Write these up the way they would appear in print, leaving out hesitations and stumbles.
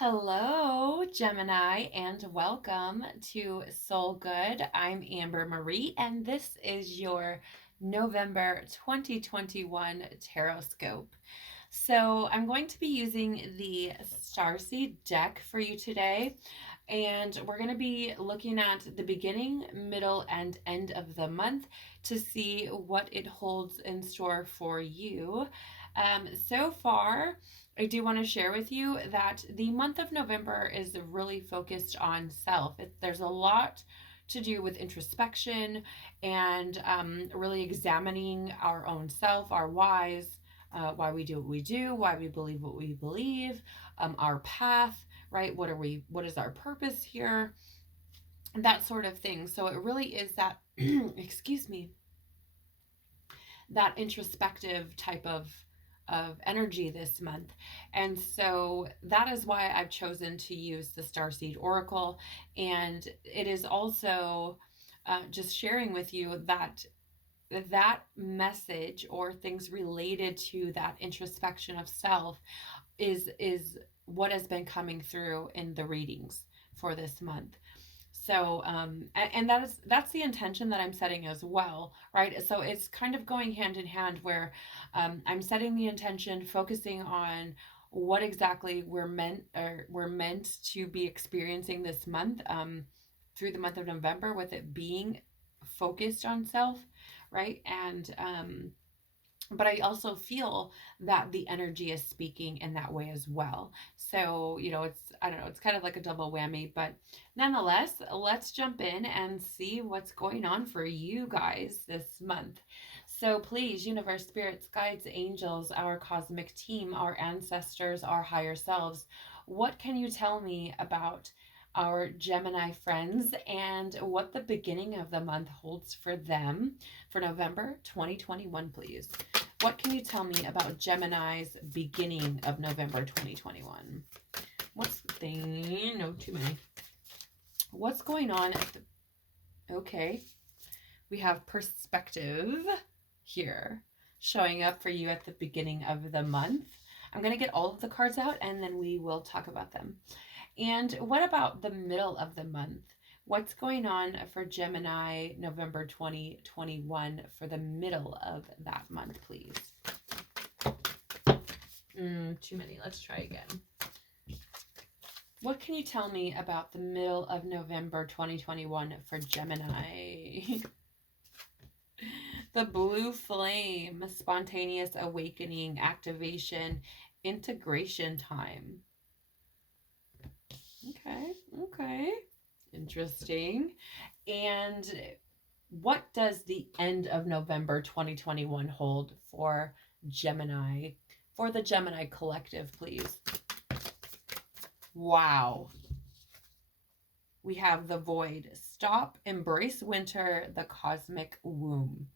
Hello, Gemini, and welcome to Soul Good. I'm Amber Marie, and this is your November 2021 Tarotscope. So, I'm going to be using the Starseed deck for you today, and we're going to be looking at the beginning, middle, and end of the month to see what it holds in store for you. So far, I do want to share with you that the month of November is really focused on self. There's a lot to do with introspection and really examining our own self, our whys, why we do what we do, why we believe what we believe, our path, right? What is our purpose here? That sort of thing. So it really is that, excuse me, that introspective type of energy this month. And so that is why I've chosen to use the Starseed Oracle. And it is also just sharing with you that message or things related to that introspection of self is what has been coming through in the readings for this month. So, and that's the intention that I'm setting as well, right? So it's kind of going hand in hand where I'm setting the intention, focusing on what exactly we're meant to be experiencing this month, through the month of November, with it being focused on self, right? And but I also feel that the energy is speaking in that way as well. So, I don't know, it's kind of like a double whammy, but nonetheless, let's jump in and see what's going on for you guys this month. So, please, universe, spirits, guides, angels, our cosmic team, our ancestors, our higher selves, what can you tell me about our Gemini friends and what the beginning of the month holds for them for November 2021, please? What can you tell me about Gemini's beginning of November 2021? What's the thing? No, too many. What's going on at the... Okay. We have perspective here showing up for you at the beginning of the month. I'm going to get all of the cards out and then we will talk about them. And what about the middle of the month? What's going on for Gemini November 2021 for the middle of that month, please? Too many. Let's try again. What can you tell me about the middle of November 2021 for Gemini? The blue flame, spontaneous awakening, activation, integration time. Okay. Interesting. And what does the end of November 2021 hold for Gemini, for the Gemini collective, please? Wow. We have the void. Stop, embrace winter, the cosmic womb.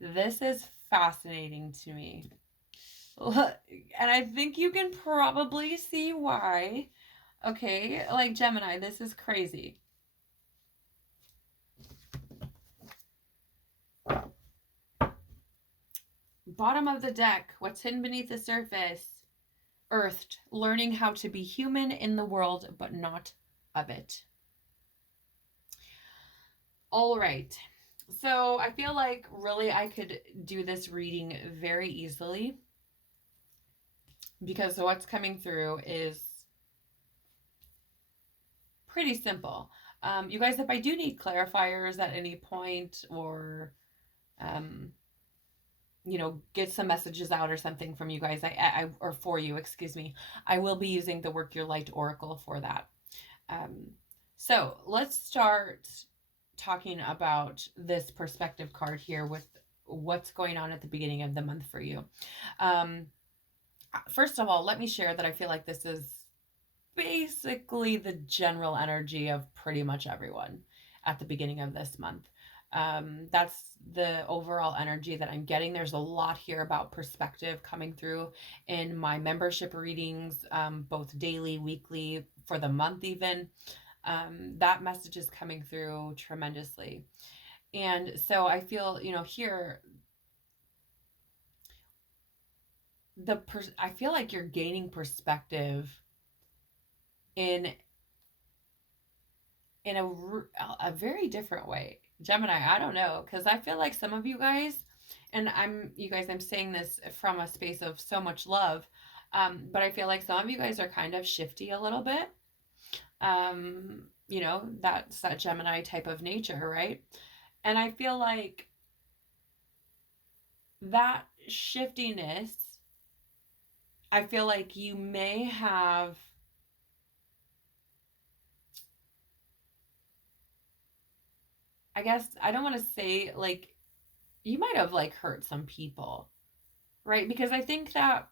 This is fascinating to me. And I think you can probably see why. Okay, like Gemini, this is crazy. Bottom of the deck, what's hidden beneath the surface? Earthed, learning how to be human in the world, but not of it. All right. So I feel like really I could do this reading very easily because what's coming through is pretty simple. You guys, if I do need clarifiers at any point or, get some messages out or something from you guys, or for you, excuse me, I will be using the Work Your Light Oracle for that. So let's start talking about this perspective card here with what's going on at the beginning of the month for you. First of all, let me share that I feel like this is basically the general energy of pretty much everyone at the beginning of this month. That's the overall energy that I'm getting. There's a lot here about perspective coming through in my membership readings, both daily, weekly, for the month even. That message is coming through tremendously. And so I feel, here, I feel like you're gaining perspective in a very different way. Gemini, I don't know, because I feel like some of you guys, and I'm saying this from a space of so much love, but I feel like some of you guys are kind of shifty a little bit. That's that Gemini type of nature, right? And I feel like that shiftiness, I feel like you may have, I guess, I don't want to say like, you might have like hurt some people, right? Because I think that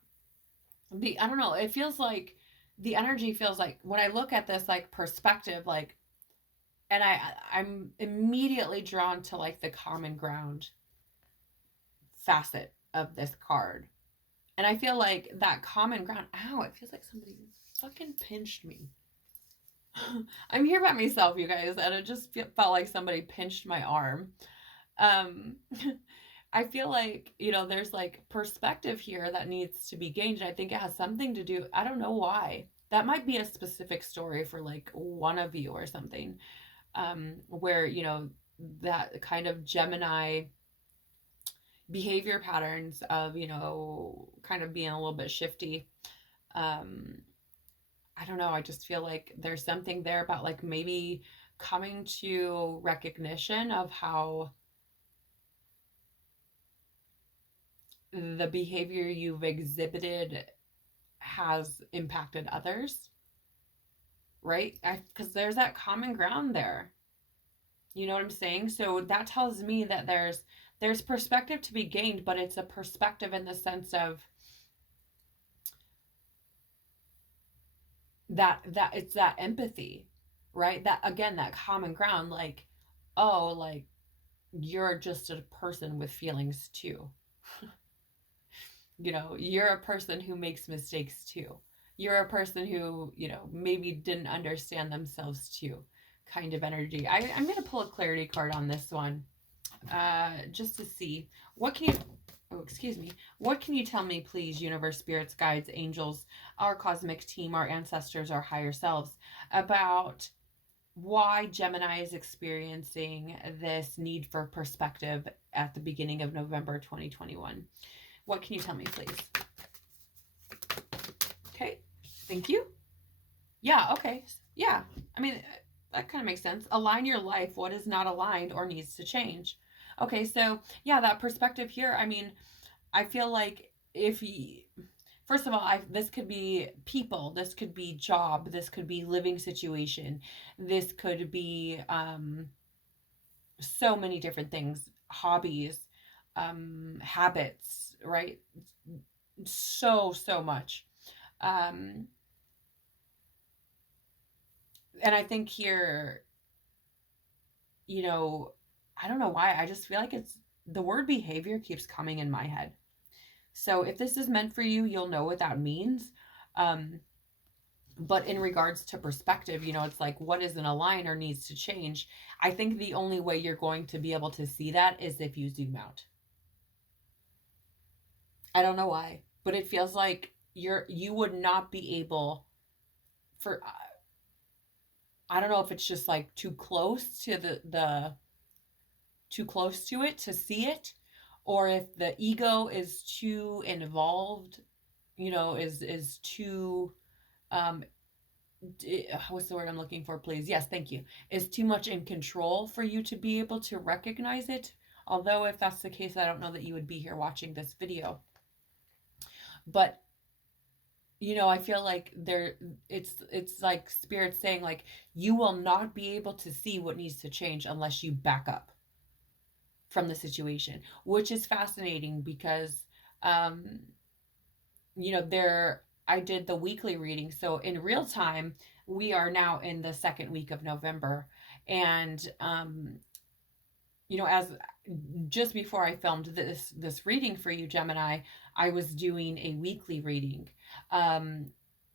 I don't know, it feels like the energy feels like when I look at this like perspective, like, and I'm immediately drawn to like the common ground facet of this card. And I feel like that common ground, ow, it feels like somebody fucking pinched me. I'm here by myself, you guys, and it just felt like somebody pinched my arm. Um, I feel like, there's like perspective here that needs to be gained. And I think it has something to do, I don't know why. That might be a specific story for like one of you or something, where, that kind of Gemini behavior patterns of, kind of being a little bit shifty. I don't know. I just feel like there's something there about like maybe coming to recognition of how the behavior you've exhibited has impacted others, right? Because there's that common ground there. You know what I'm saying? So that tells me that there's perspective to be gained, but it's a perspective in the sense of that it's that empathy, right? That again, that common ground, like, oh, like you're just a person with feelings too. You're a person who makes mistakes too. You're a person who, maybe didn't understand themselves too, kind of energy. I'm going to pull a clarity card on this one, just to see. What can you tell me, please, universe, spirits, guides, angels, our cosmic team, our ancestors, our higher selves, about why Gemini is experiencing this need for perspective at the beginning of November 2021? What can you tell me, please? Okay, thank you. Yeah, okay. Yeah, I mean, that kind of makes sense. Align your life. What is not aligned or needs to change? Okay, so yeah, that perspective here, I mean, I feel like first of all, this could be people, this could be job, this could be living situation, this could be so many different things, hobbies, habits, right? So much. Um, and I think here, I don't know why, I just feel like the word behavior keeps coming in my head. So if this is meant for you, you'll know what that means. But in regards to perspective, it's like what isn't aligned or needs to change. I think the only way you're going to be able to see that is if you zoom out. I don't know why, but it feels like you would not be able for I don't know if it's just like too close to the too close to it to see it, or if the ego is too involved, is too um what's the word I'm looking for, please? Yes, thank you. Is too much in control for you to be able to recognize it. Although if that's the case, I don't know that you would be here watching this video. But I feel like it's like spirit saying like you will not be able to see what needs to change unless you back up from the situation, which is fascinating because um there I did the weekly reading. So in real time, we are now in the second week of November. And as just before I filmed this reading for you, Gemini, I was doing a weekly reading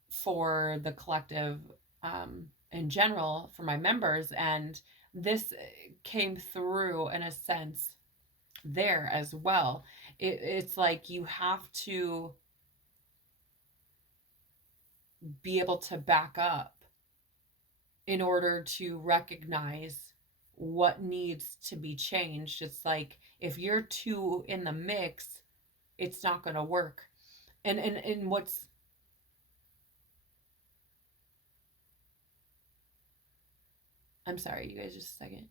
for the collective in general for my members, and this came through in a sense there as well. It's like you have to be able to back up in order to recognize what needs to be changed. It's like if you're too in the mix, it's not going to work. And what's I'm sorry, you guys, just a second.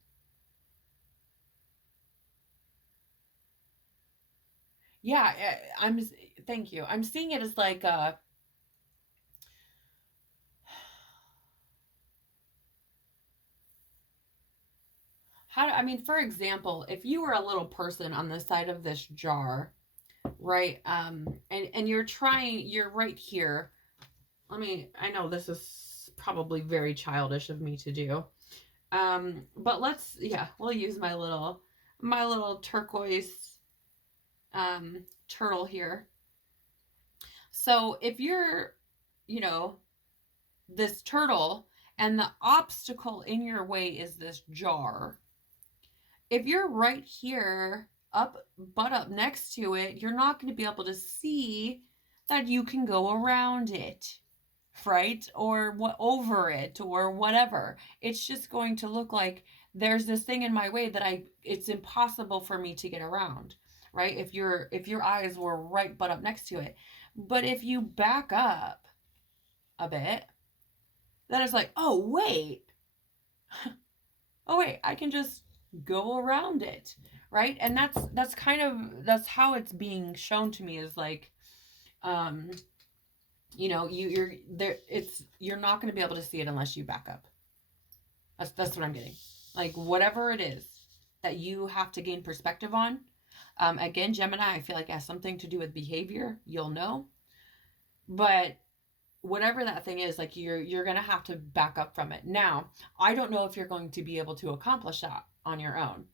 Yeah, I'm thank you. I'm seeing it as like I mean, for example, if you were a little person on the side of this jar, right? And you're right here. I know this is probably very childish of me to do. But we'll use my little turquoise turtle here. So if you're, you know, this turtle and the obstacle in your way is this jar, if you're right here butt up next to it, you're not going to be able to see that you can go around it, right? Or what over it or whatever. It's just going to look like there's this thing in my way that it's impossible for me to get around, right? If your eyes were right butt up next to it. But if you back up a bit, then it's like, oh wait, I can just go around it, right? And that's how it's being shown to me, is like, um you're there, you're not going to be able to see it unless you back up. That's what I'm getting. Like, whatever it is that you have to gain perspective on, again, Gemini, I feel like it has something to do with behavior, you'll know. But whatever that thing is, like, you're going to have to back up from it. Now, I don't know if you're going to be able to accomplish that on your own.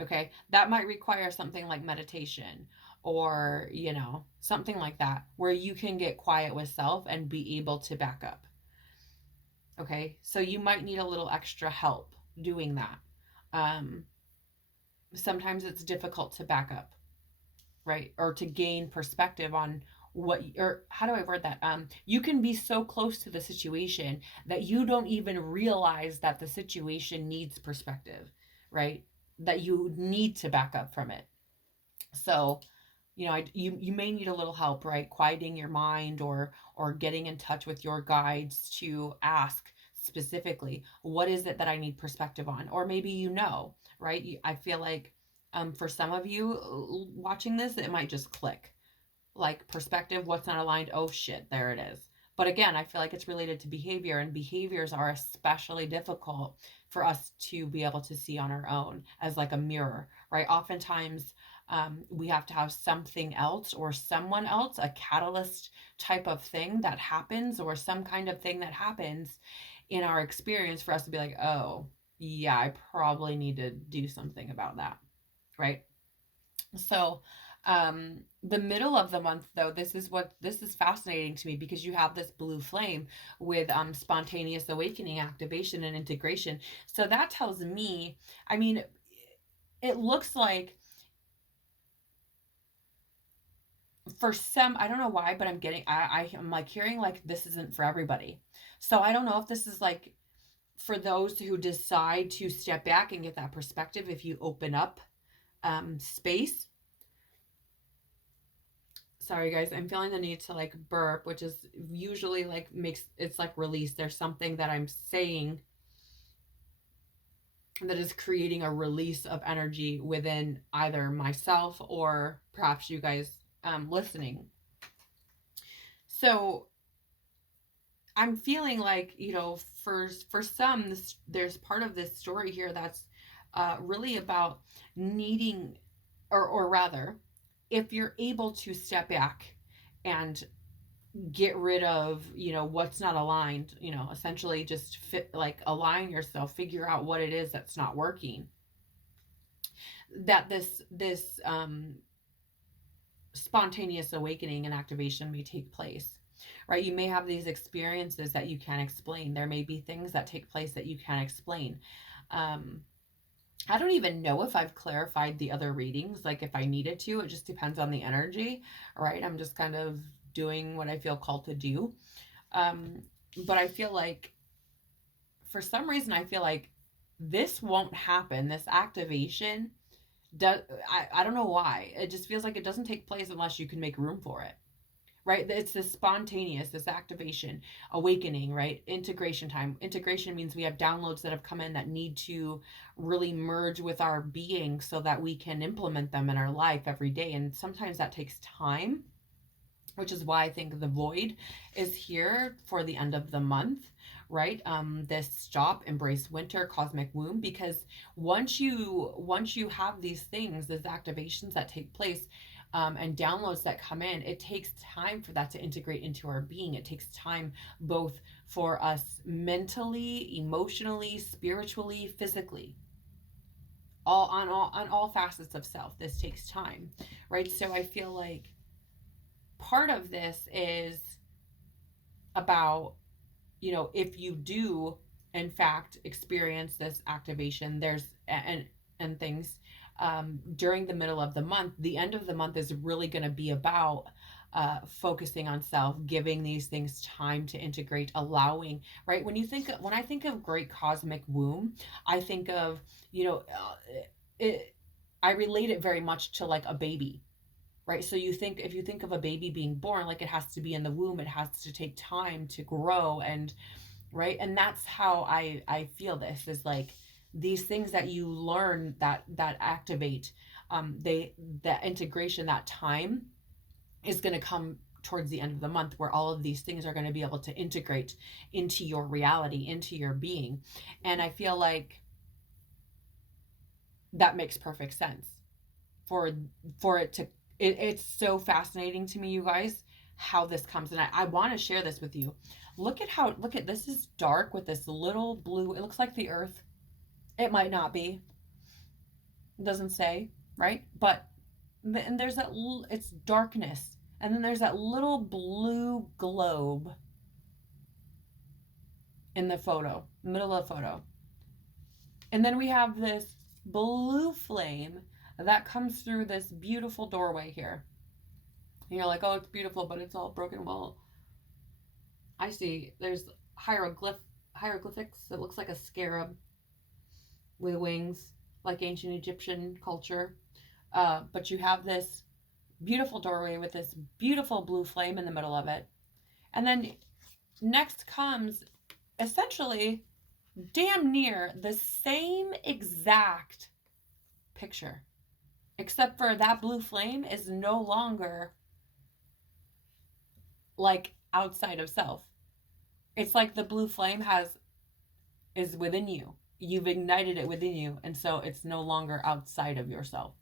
Okay, that might require something like meditation, or something like that, where you can get quiet with self and be able to back up. Okay, so you might need a little extra help doing that. um Sometimes it's difficult to back up, right? Or to gain perspective on or how do I word that? You can be so close to the situation that you don't even realize that the situation needs perspective, right? That you need to back up from it. So, you may need a little help, right? Quieting your mind, or getting in touch with your guides to ask specifically, what is it that I need perspective on? Or maybe right? I feel like, for some of you watching this, it might just click. Like, perspective, what's not aligned? Oh shit, there it is. But again, I feel like it's related to behavior, and behaviors are especially difficult for us to be able to see on our own as like a mirror, right? Oftentimes, we have to have something else or someone else, a catalyst type of thing that happens, or some kind of thing that happens in our experience for us to be like, oh, yeah, I probably need to do something about that, right? So, the middle of the month, though, this is fascinating to me, because you have this blue flame with spontaneous awakening, activation, and integration. So that tells me, I mean, it looks like, for some, I don't know why, but I'm like hearing like this isn't for everybody. So I don't know if this is like for those who decide to step back and get that perspective, if you open up space. Sorry guys, I'm feeling the need to like burp, which is usually like it's like release. There's something that I'm saying that is creating a release of energy within either myself or perhaps you guys listening. So I'm feeling like, for some, there's part of this story here that's really about needing, or rather, if you're able to step back and get rid of, what's not aligned, essentially just align yourself, figure out what it is that's not working, that this spontaneous awakening and activation may take place, right? You may have these experiences that you can't explain. There may be things that take place that you can't explain. I don't even know if I've clarified the other readings, like if I needed to. It just depends on the energy, right? I'm just kind of doing what I feel called to do. But I feel like for some reason, I feel like this won't happen. This activation does, I don't know why. It just feels like it doesn't take place unless you can make room for it. Right? It's this spontaneous, this activation, awakening, right? Integration time. Integration means we have downloads that have come in that need to really merge with our being so that we can implement them in our life every day. And sometimes that takes time, which is why I think the void is here for the end of the month, right? This stop, embrace winter, cosmic womb, because once you have these things, these activations that take place, and downloads that come in, it takes time for that to integrate into our being. It takes time both for us mentally, emotionally, spiritually, physically, on all facets of self. This takes time, right? So I feel like part of this is about, if you do in fact experience this activation, there's and things, during the middle of the month, the end of the month is really going to be about focusing on self, giving these things time to integrate, allowing, right? When I think of great cosmic womb, I think of, it, I relate it very much to like a baby, right? So if you think of a baby being born, like it has to be in the womb, it has to take time to grow, and right. And that's how I feel this is like these things that you learn that activate, that integration, that time is going to come towards the end of the month, where all of these things are going to be able to integrate into your reality, into your being. And I feel like that makes perfect sense for it to, it's so fascinating to me, you guys, how this comes. And I want to share this with you. Look at this is dark with this little blue, it looks like the earth. It might not be, it doesn't say, right? But and there's that, it's darkness, and then there's that little blue globe in the photo, middle of the photo. And then we have this blue flame that comes through this beautiful doorway here. And you're like, oh, it's beautiful, but it's all broken. Well, I see there's hieroglyphics. It looks like a scarab with wings, like ancient Egyptian culture. But you have this beautiful doorway with this beautiful blue flame in the middle of it. And then next comes essentially damn near the same exact picture, except for that blue flame is no longer like outside of self. It's like the blue flame is within you. You've ignited it within you, and so it's no longer outside of yourself.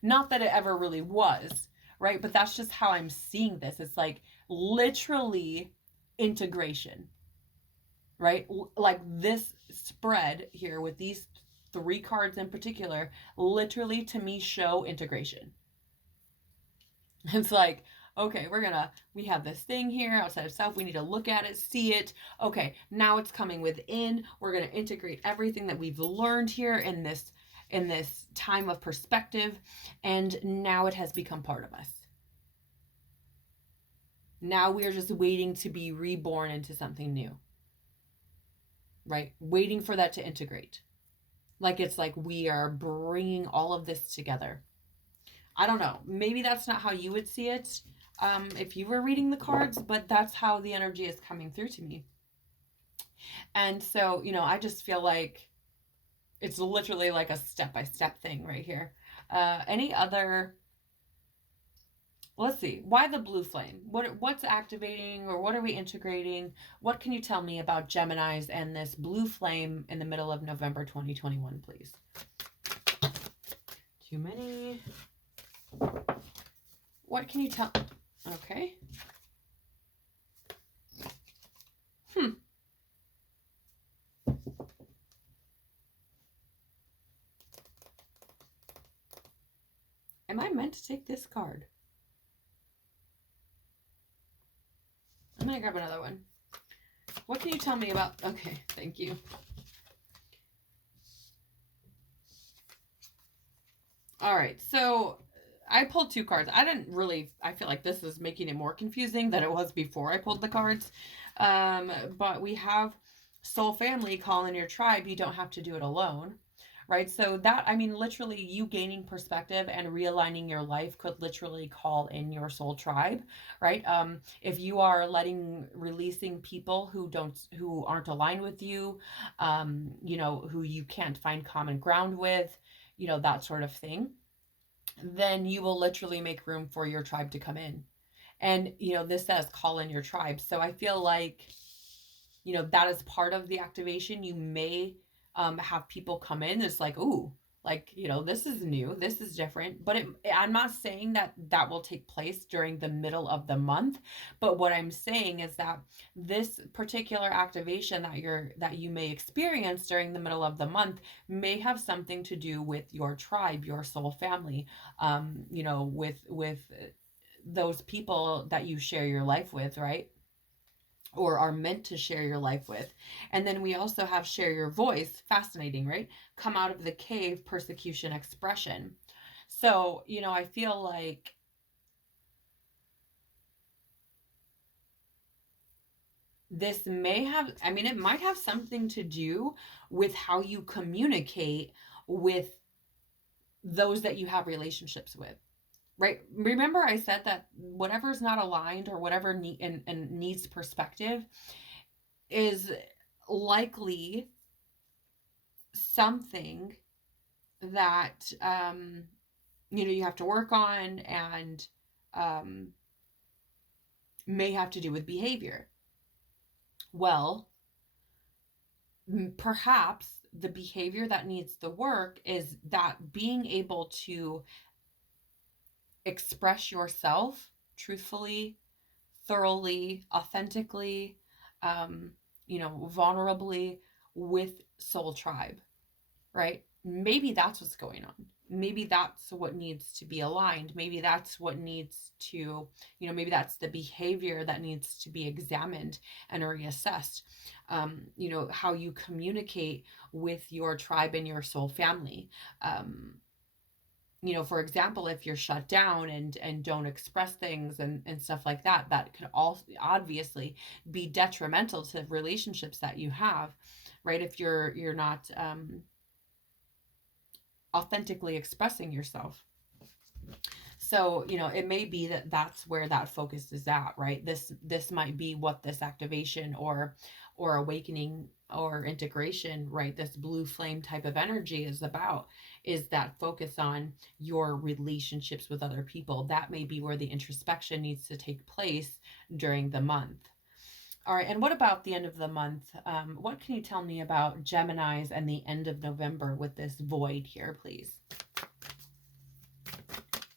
Not that it ever really was, right? But that's just how I'm seeing this. It's like literally integration, right? Like this spread here with these 3 cards in particular, literally to me show integration. It's like, okay, we have this thing here outside of self. We need to look at it, see it. Okay, now it's coming within. We're going to integrate everything that we've learned here in this time of perspective. And now it has become part of us. Now we are just waiting to be reborn into something new, right? Waiting for that to integrate. Like it's like we are bringing all of this together. I don't know. Maybe that's not how you would see it, if you were reading the cards, but that's how the energy is coming through to me. And so, I just feel like it's literally like a step-by-step thing right here. Any other... Let's see. Why the blue flame? What's activating, or what are we integrating? What can you tell me about Geminis and this blue flame in the middle of November 2021, please? Too many. What can you tell? Okay. Am I meant to take this card? I'm going to grab another one. What can you tell me about... Okay, thank you. All right, so I pulled 2 cards. I feel like this is making it more confusing than it was before I pulled the cards. But we have soul family, call in your tribe, you don't have to do it alone, right? So that, I mean, literally you gaining perspective and realigning your life could literally call in your soul tribe, right? If you are releasing people who aren't aligned with you, who you can't find common ground with, that sort of thing, then you will literally make room for your tribe to come in. And, this says call in your tribe. So I feel like, that is part of the activation. You may have people come in. It's like, ooh, like, this is new, this is different. But I'm not saying that that will take place during the middle of the month. But what I'm saying is that this particular activation that you may experience during the middle of the month may have something to do with your tribe, your soul family, with those people that you share your life with, right? Or are meant to share your life with. And then we also have share your voice. Fascinating, right? Come out of the cave, persecution, expression. So, I feel like this may have, I mean, it might have something to do with how you communicate with those that you have relationships with. Right? Remember, I said that whatever is not aligned or whatever and needs perspective is likely something that you have to work on, and um, may have to do with behavior. Well, perhaps the behavior that needs the work is that being able to express yourself truthfully, thoroughly, authentically, vulnerably with soul tribe, right? Maybe that's what's going on. Maybe that's what needs to be aligned. Maybe that's what needs to, maybe that's the behavior that needs to be examined and reassessed. How you communicate with your tribe and your soul family. For example, if you're shut down and don't express things and stuff like that, that could also obviously be detrimental to relationships that you have, right? If you're not authentically expressing yourself. So, it may be that that's where that focus is at, right? This might be what this activation or awakening or integration, right? This blue flame type of energy is about, is that focus on your relationships with other people. That may be where the introspection needs to take place during the month. All right, and what about the end of the month? What can you tell me about Geminis and the end of November with this void here, please?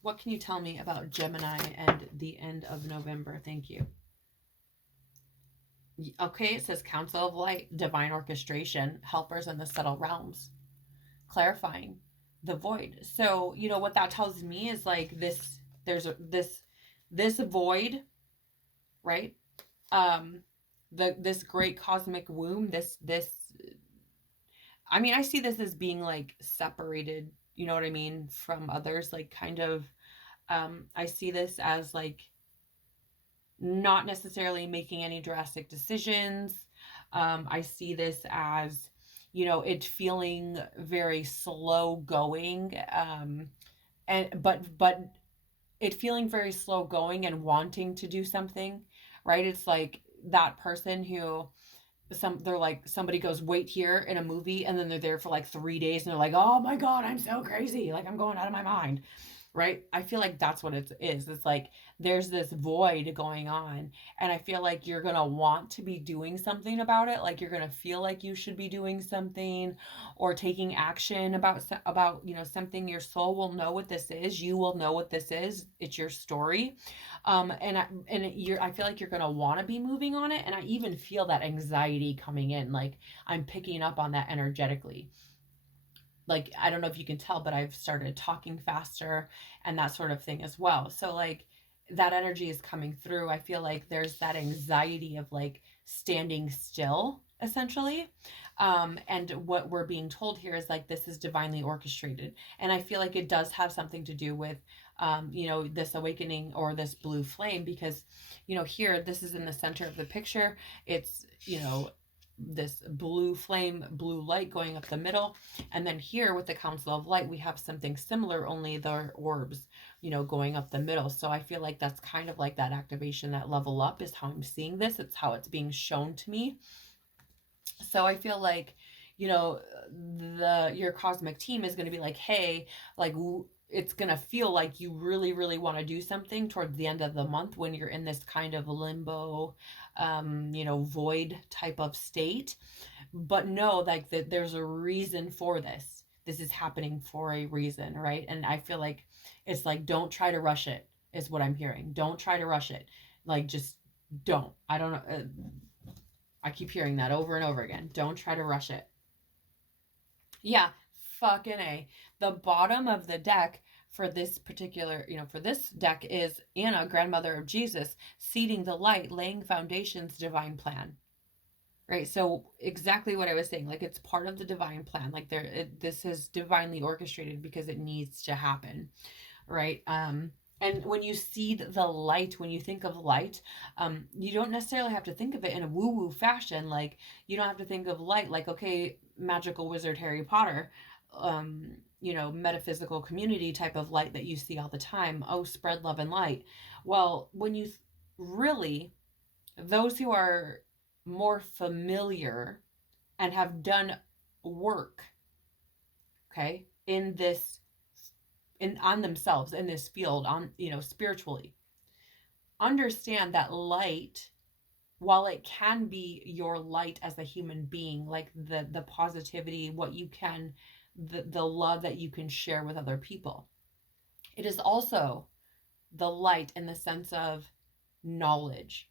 What can you tell me about Gemini and the end of November? Thank you. Okay, it says Council of Light, Divine Orchestration, Helpers in the Subtle Realms, clarifying the void. So, what that tells me is like this void, right? This great cosmic womb, I mean, I see this as being like separated, you know what I mean, from others, like kind of, I see this as like not necessarily making any drastic decisions. I see this as, it feeling very slow going, but it feeling very slow going and wanting to do something, right? It's like that person who they're like, somebody goes wait here in a movie, and then they're there for like 3 days and they're like, oh my god, I'm so crazy, like I'm going out of my mind, right? I feel like that's what it is. It's like there's this void going on, and I feel like you're gonna want to be doing something about it. Like you're gonna feel like you should be doing something or taking action about something. Your soul will know what this is. You will know what this is. It's your story. I feel like you're gonna want to be moving on it, and I even feel that anxiety coming in. Like I'm picking up on that energetically. Like, I don't know if you can tell, but I've started talking faster and that sort of thing as well. So like that energy is coming through. I feel like there's that anxiety of like standing still, essentially. And what we're being told here is like this is divinely orchestrated. And I feel like it does have something to do with this awakening or this blue flame, because here, this is in the center of the picture. It's, this blue flame, blue light going up the middle. And then here with the Council of Light, we have something similar, only the orbs, going up the middle. So I feel like that's kind of like that activation, that level up is how I'm seeing this. It's how it's being shown to me. So I feel like, your cosmic team is going to be like, hey, like, it's going to feel like you really, really want to do something towards the end of the month when you're in this kind of limbo, void type of state. But know, like, that there's a reason for this. This is happening for a reason, right? And I feel like it's like, don't try to rush it, is what I'm hearing. Don't try to rush it. Like, just don't. I don't know. I keep hearing that over and over again. Don't try to rush it. Yeah, fucking A. The bottom of the deck for this particular, for this deck is Anna, grandmother of Jesus, seeding the light, laying foundations, divine plan. Right? So exactly what I was saying, like, it's part of the divine plan. Like, this is divinely orchestrated because it needs to happen. Right? And when you seed the light, when you think of light, you don't necessarily have to think of it in a woo-woo fashion. Like, you don't have to think of light like, okay, magical wizard Harry Potter, metaphysical community type of light that you see all the time. Oh, spread love and light. Well, when you really, those who are more familiar and have done work, okay, in this, on themselves in this field, on spiritually, understand that light, while it can be your light as a human being, like the positivity, what you can, the love that you can share with other people, it is also the light in the sense of knowledge,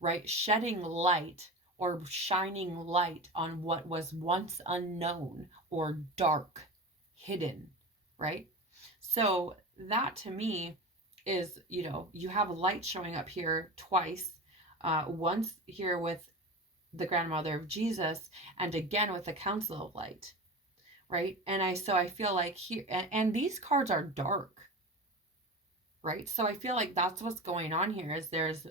right? Shedding light or shining light on what was once unknown or dark, hidden, right? So that to me is, you have light showing up here twice, once here with the grandmother of Jesus, and again with the Council of Light, right? And I feel like here, and these cards are dark, right? So I feel like that's what's going on here, is there's,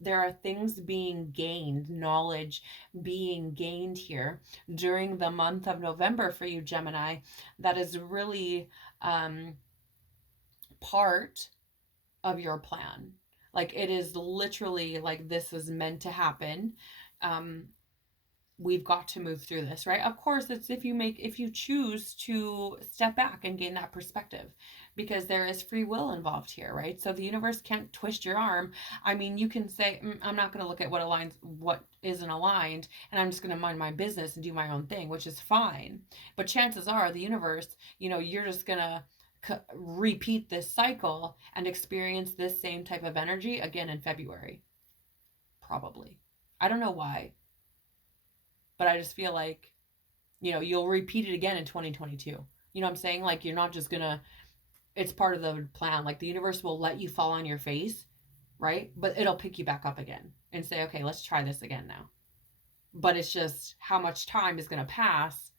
there are things being gained, knowledge being gained here during the month of November for you, Gemini, that is really part of your plan. Like, it is literally like, this is meant to happen. We've got to move through this, right? Of course, it's if you choose to step back and gain that perspective, because there is free will involved here, right? So the universe can't twist your arm. I mean, you can say, I'm not going to look at what isn't aligned, and I'm just going to mind my business and do my own thing, which is fine. But chances are the universe, you're just going to repeat this cycle and experience this same type of energy again in February. Probably. I don't know why, but I just feel like, you'll repeat it again in 2022. You know what I'm saying? Like, you're not just gonna, it's part of the plan. Like, the universe will let you fall on your face, right? But it'll pick you back up again and say, okay, let's try this again now. But it's just how much time is going to pass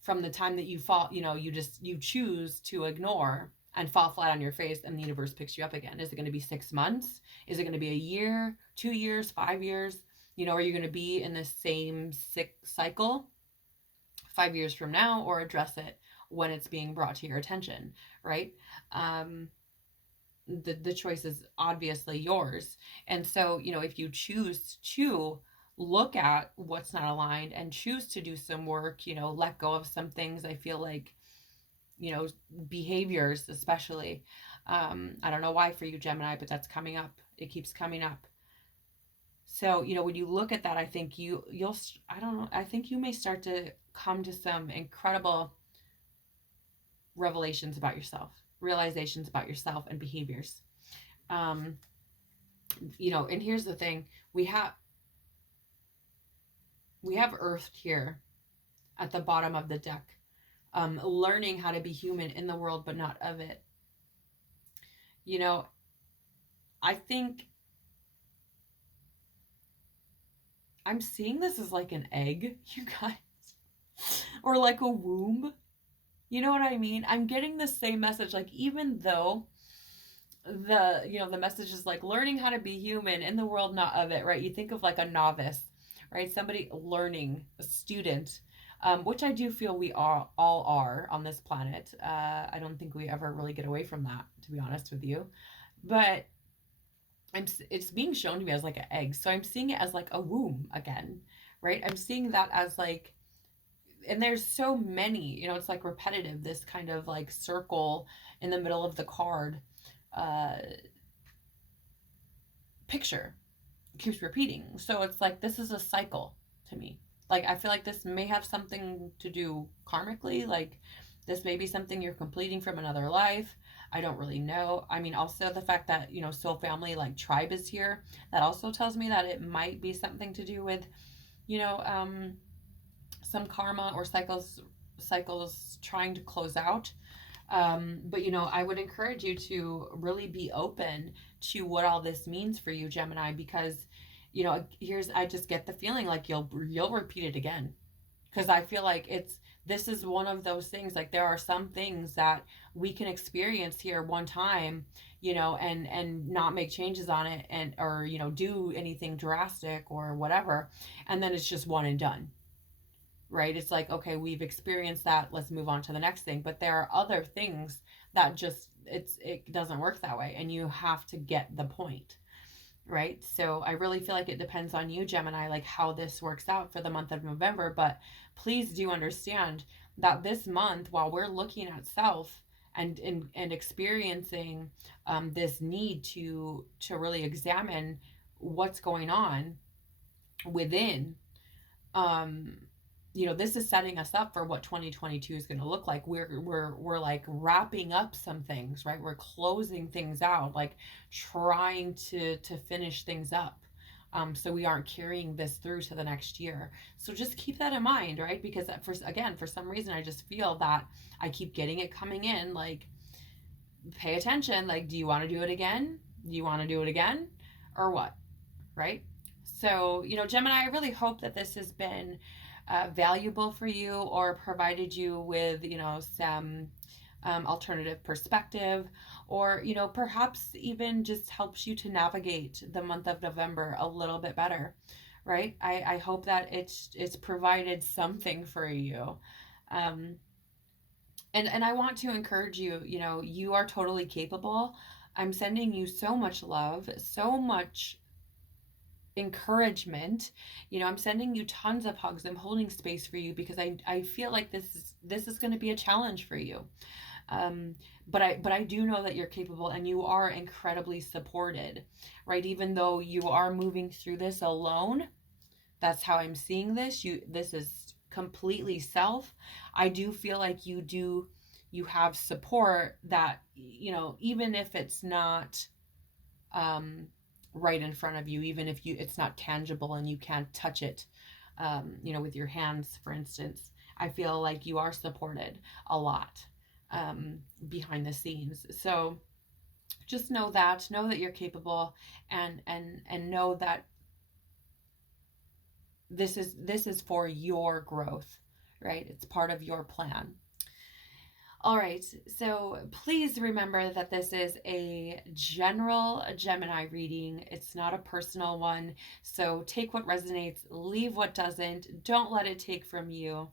from the time that you fall, you choose to ignore and fall flat on your face, and the universe picks you up again. Is it going to be 6 months? Is it going to be a year, 2 years, 5 years? Are you going to be in the same sick cycle 5 years from now, or address it when it's being brought to your attention, right? The choice is obviously yours. And so, if you choose to look at what's not aligned and choose to do some work, let go of some things, I feel like, behaviors especially. I don't know why for you, Gemini, but that's coming up. It keeps coming up. So, when you look at that, I think I think you may start to come to some incredible revelations about yourself, realizations about yourself and behaviors. And here's the thing, we have Earth here at the bottom of the deck, learning how to be human in the world, but not of it. I think I'm seeing this as like an egg, you guys, or like a womb. You know what I mean? I'm getting the same message, like, even though the message is like learning how to be human in the world, not of it, right? You think of like a novice, right? Somebody learning, a student, which I do feel we all are on this planet. I don't think we ever really get away from that, to be honest with you. But it's being shown to me as like an egg, so I'm seeing it as like a womb again, right? I'm seeing that as like, and there's so many, it's like repetitive, this kind of like circle in the middle of the card uh picture keeps repeating. So it's like this is a cycle to me. Like I feel like this may have something to do karmically, like this may be something you're completing from another life. I don't really know. I mean, also the fact that, soul family, like tribe, is here, that also tells me that it might be something to do with, you know, um some karma or cycles trying to close out. But I would encourage you to really be open to what all this means for you, Gemini, because here's, I just get the feeling like you'll repeat it again, because I feel like this is one of those things, like there are some things that we can experience here one time, and not make changes on it, and or do anything drastic or whatever, and then it's just one and done, right? It's like, okay, we've experienced that, let's move on to the next thing. But there are other things that just it doesn't work that way, and you have to get the point, right? So I really feel like it depends on you, Gemini, like how this works out for the month of November. But please do understand that this month, while we're looking at self and experiencing this need to really examine what's going on within, um this is setting us up for what 2022 is going to look like. We're like wrapping up some things, right? We're closing things out, like trying to finish things up, so we aren't carrying this through to the next year. So just keep that in mind, right? Because for some reason I just feel that I keep getting it coming in, like, pay attention, like, do you want to do it again? Do you want to do it again, or what? Right? So, Gemini, I really hope that this has been valuable for you, or provided you with, some alternative perspective, or, perhaps even just helps you to navigate the month of November a little bit better, right? I hope that it's provided something for you. Um, and I want to encourage you, you are totally capable. I'm sending you so much love, so much encouragement. I'm sending you tons of hugs. I'm holding space for you, because I feel like this is going to be a challenge for you. But I do know that you're capable, and you are incredibly supported, right? Even though you are moving through this alone, that's how I'm seeing this is completely self. I do feel like you have support that, even if it's not um, right in front of you, even if it's not tangible and you can't touch it, with your hands, for instance. I feel like you are supported a lot behind the scenes. So just know that you're capable, and know that this is for your growth, right? It's part of your plan. All right, so please remember that this is a general Gemini reading. It's not a personal one. So take what resonates, leave what doesn't. Don't let it take from you.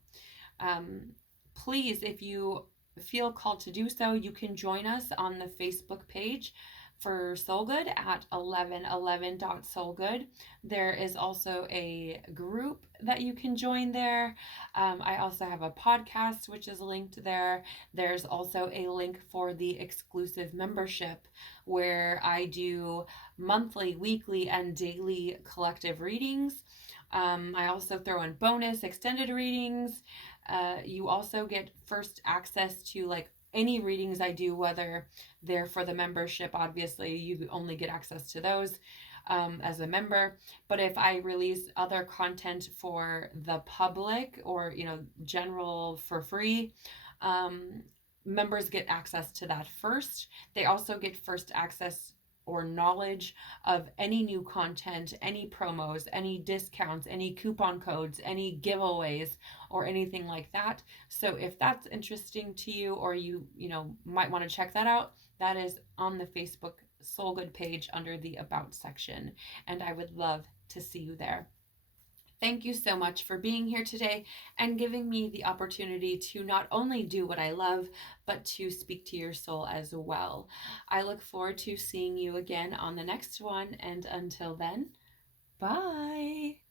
Um, Please, if you feel called to do so, you can join us on the Facebook page for Soul Good at 1111.soulgood. There is also a group that you can join there. I also have a podcast which is linked there. There's also a link for the exclusive membership, where I do monthly, weekly, and daily collective readings. I also throw in bonus extended readings. You also get first access to like any readings I do, whether they're for the membership. Obviously, you only get access to those as a member. But if I release other content for the public, or general for free, um, members get access to that first. They also get first access or knowledge of any new content, any promos, any discounts, any coupon codes, any giveaways, or anything like that. So if that's interesting to you, or you might want to check that out, that is on the Facebook Soul Good page under the About section, and I would love to see you there. thank you so much for being here today and giving me the opportunity to not only do what I love, but to speak to your soul as well. I look forward to seeing you again on the next one. And until then, bye.